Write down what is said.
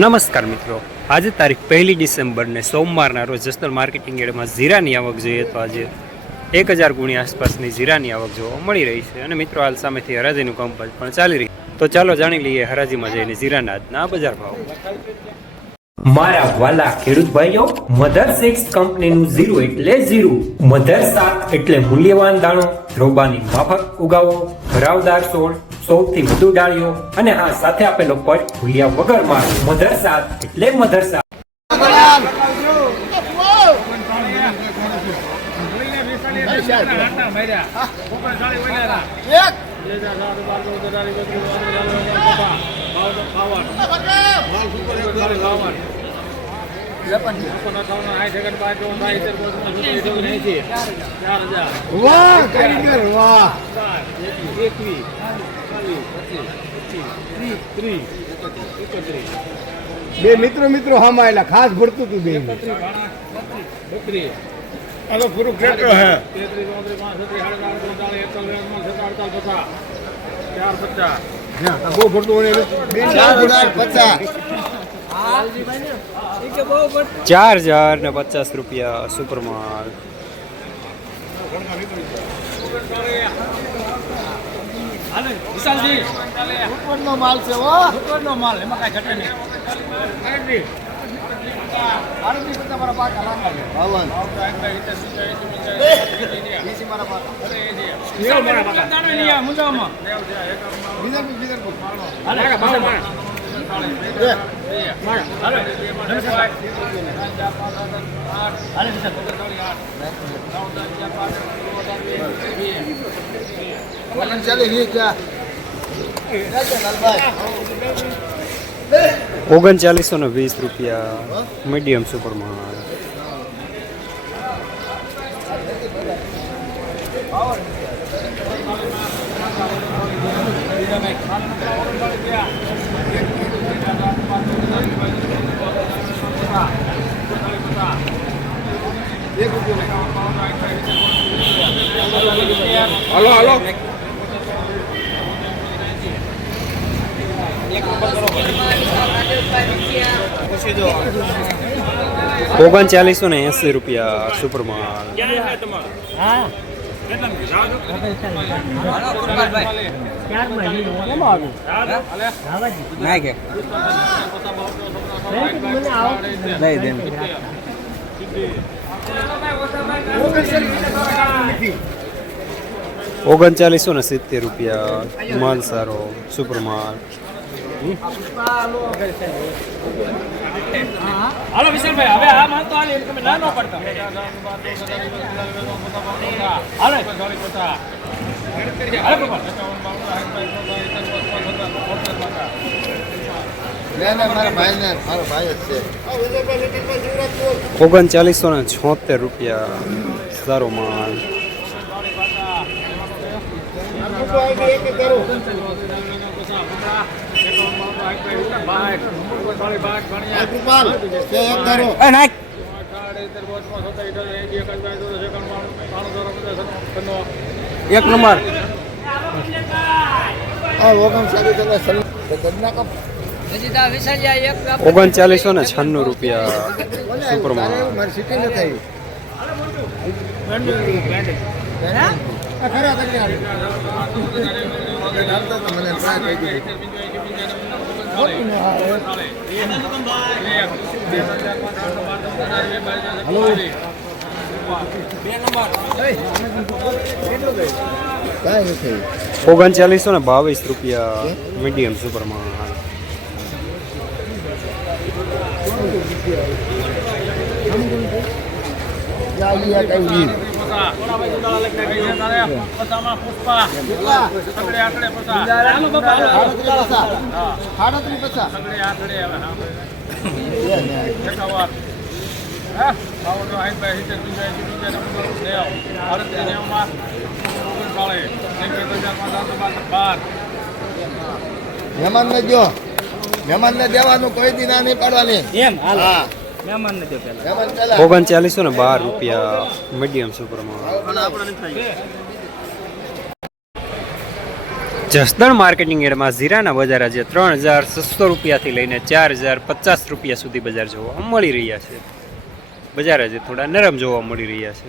નમસ્કાર મિત્રો. આજે તારીખ પહેલી ડિસેમ્બરને સોમવારના રોજ જસ્તર માર્કેટિંગ એડમાં જીરાની આવક જોઈએ તો આજે એક હજાર ગુણી આસપાસની જીરાની આવક જોવા મળી રહી છે અને મિત્રો હાલ સામેથી હરાજીનું કામકાજ પણ ચાલી રહ્યું તો ચાલો જાણી લઈએ હરાજીમાં જઈને જીરાના આજના બજાર ભાવ. મારા વાલા ખેડૂત ભાઈઓ, મધર સિક્સ કંપનીનું ઝીરો એટલે ઝીરો. મધર સાત એટલે મૂલ્યવાન દાણો. રોબાની માફક ઉગાવો. ભરાવદાર છોડ સૌથી વધુ ડાળીઓ અને હા સાથે આપેલો પટ ભૂલ્યા વગર માર મધરસા એટલે મધરસા વાહ વાહ. બે મિત્રો મિત્રો હમાયેલા ખાસ ભરતું હતું બે. આ તો પૂરું ટ્રેક્ટર હે. હા, આ બહુ ભરતું હોય ને બે ચાર હજાર પચાસ. ચાર હજાર ને પચાસ રૂપિયા સુપરમાલ ઉપરનો માલ છે ઓ ઉપરનો માલ એમાં કાંઈ ઘટે નહીં. આરતી કરતા મારા પાકા લાંબા છે. બાવન. એસી મારા પાકા. વિદર્ભ વિદર્ભ ચાલે વીસ ક્યાં ઓગણચાલીસો ને વીસ રૂપિયા મીડિયમ સુપરમાં હલો હાલો. ઓગણચાલીસો ને એંસી રૂપિયા સુપરમાલ. ઓગણચાલીસો ને સિત્તેર રૂપિયા માલ સારો સુપરમાલ. હાલો વિશાલભાઈ હવે આ માલ તો હાલે એમ તમે ના ન પડતા. હાલે. હાલે ગોપાલ. ના ના મારા ભાઈ મારો ભાઈ ઓગણચાલીસો ને છોતેર રૂપિયા સારો માલ કૃપાલ તે એક કરો એક નંબર. ઓગણચાલીસો ને છન્નું રૂપિયા સુપરમાલ મારી નથી ઓગણચાલીસો ને બાવીસ રૂપિયા મીડિયમ સુપરમાં જાઈએ કઈ વીર. પુષ્પા કેટલા? ને જો. લે ને. દેવાનું કોઈ દિના નહીં પાડવાની એમ હા ઓગણચાલીસો ને બાર રૂપિયા મીડિયમ સુપરમાં જસદણ માર્કેટિંગ એડમાં જીરાના બજાર આજે ત્રણ હજાર છસો રૂપિયાથી લઈને ચાર હજાર પચાસ રૂપિયા સુધી બજાર જોવા મળી રહ્યા છે. બજાર આજે થોડા નરમ જોવા મળી રહ્યા છે.